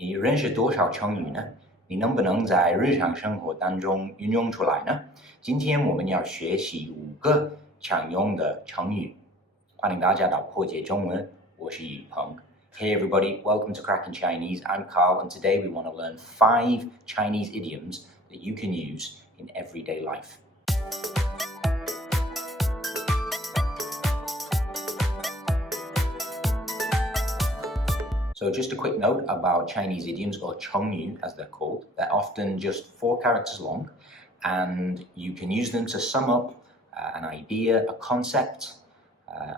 你认识多少成语呢？你能不能在日常生活当中运用出来呢？今天我们要学习5个常用的成语。欢迎大家到破解中文，我是宇鹏。Hey everybody, welcome to Cracking Chinese. I'm Carl, and today we want to learn 5 Chinese idioms that you can use in everyday life. So just a quick note about Chinese idioms, or 成语 as they're called. They're often just 4 characters long, and you can use them to sum up an idea, a concept,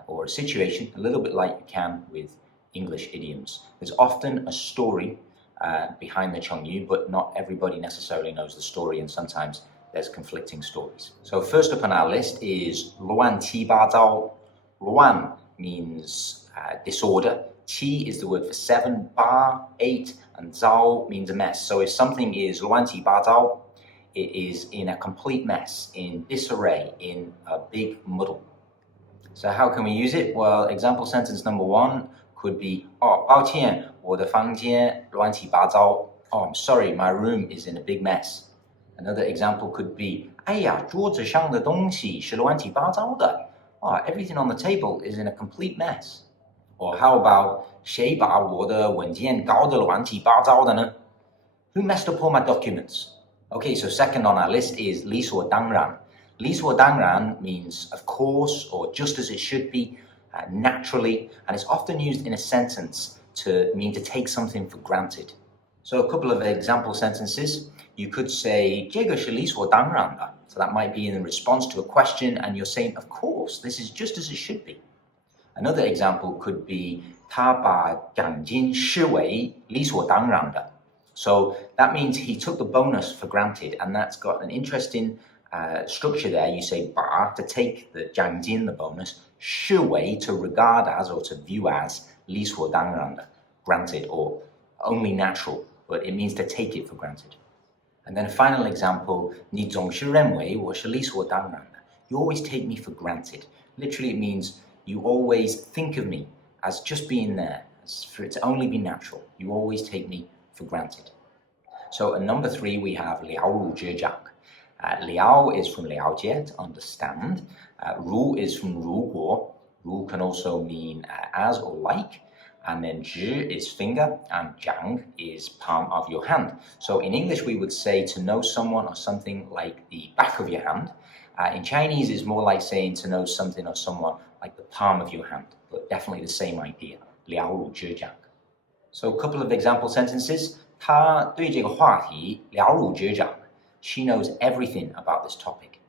or a situation, a little bit like you can with English idioms. There's often a story behind the 成语, but not everybody necessarily knows the story, and sometimes there's conflicting stories. So first up on our list is 乱七八糟. 乱 means disorder. Qi is the word for 7, ba 8, and zao means a mess. So if something is 乱七八糟, it is in a complete mess, in disarray, in a big muddle. So how can we use it? Well, example sentence number 1 could be, 抱歉，我的房间乱七八糟. I'm sorry, my room is in a big mess. Another example could be, 哎呀，桌子上的东西是乱七八糟的. Everything on the table is in a complete mess. Or how about, 谁把我的文件搞得乱七八糟的呢? Who messed up all my documents? Okay, so second on our list is 理所当然. 理所当然 means of course, or just as it should be, naturally, and it's often used in a sentence to mean to take something for granted. So a couple of example sentences. You could say, 这个是理所当然的. So that might be in response to a question, and you're saying, of course, this is just as it should be. Another example could be, 他把奖金视为理所当然的. So that means he took the bonus for granted, and that's got an interesting structure there. You say 把 to take the 奖金, the bonus, 视为 to regard as or to view as 理所当然的, granted or only natural, but it means to take it for granted. And then a final example, 你总是认为我是理所当然的. You always take me for granted. Literally it means you always think of me as just being there, as for it to only be natural. You always take me for granted. So at number 3 we have 了如指掌. 了 is from 了解, to understand. 如 is from 如果. 如 can also mean as or like. And then 指 is finger, and 掌 is palm of your hand. So in English we would say to know someone or something like the back of your hand. In Chinese it's more like saying to know something or someone like the palm of your hand, but definitely the same idea. 了如指掌. So a couple of example sentences. 她对这个话题了如指掌. She knows everything about this topic.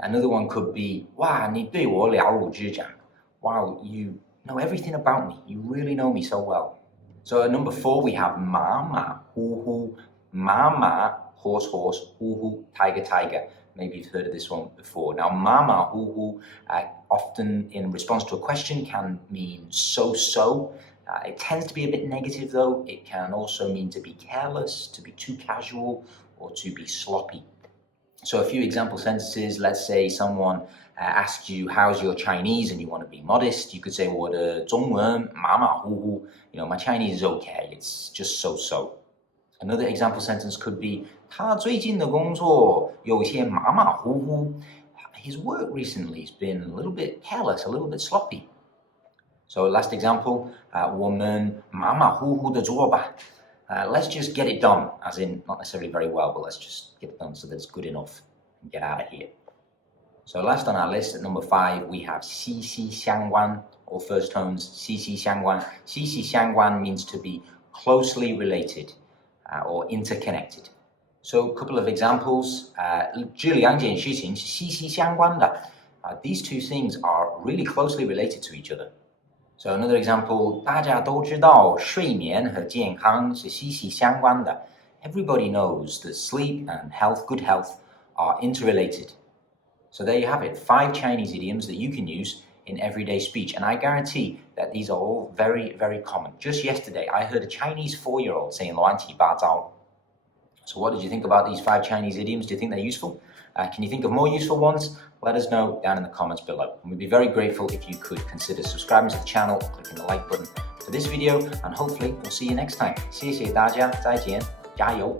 Another one could be, 哇，你对我了如指掌. Wow, you know everything about me. You really know me so well. So at number 4 we have 马马虎虎. 马马, horse, horse, 虎虎, tiger, tiger. Maybe you've heard of this one before. Now, 马马虎虎, often in response to a question, can mean so-so. It tends to be a bit negative though. It can also mean to be careless, to be too casual, or to be sloppy. So a few example sentences. Let's say someone asks you, how's your Chinese, and you want to be modest. You could say, 我的中文马马虎虎. You know, my Chinese is okay. It's just so-so. Another example sentence could be, 他最近的工作有些马马虎虎. His work recently has been a little bit careless, a little bit sloppy. So last example, 我们马马虎虎的做吧. Let's just get it done, as in not necessarily very well, but let's just get it done so that it's good enough and get out of here. So last on our list at number 5, we have 息息相关, or first tones 息息相关. 息息相关 means to be closely related or interconnected. So a couple of examples. 这两件事情是息息相关的. These two things are really closely related to each other. So another example, 大家都知道睡眠和健康是息息相关的. Everybody knows that sleep and health, good health, are interrelated. So there you have it, 5 Chinese idioms that you can use in everyday speech. And I guarantee that these are all very, very common. Just yesterday, I heard a Chinese 4-year-old saying 乱七八糟. So what did you think about these 5 Chinese idioms? Do you think they're useful? Can you think of more useful ones? Let us know down in the comments below. And we'd be very grateful if you could consider subscribing to the channel, clicking the like button for this video, and hopefully we'll see you next time. 谢谢大家，再见，加油！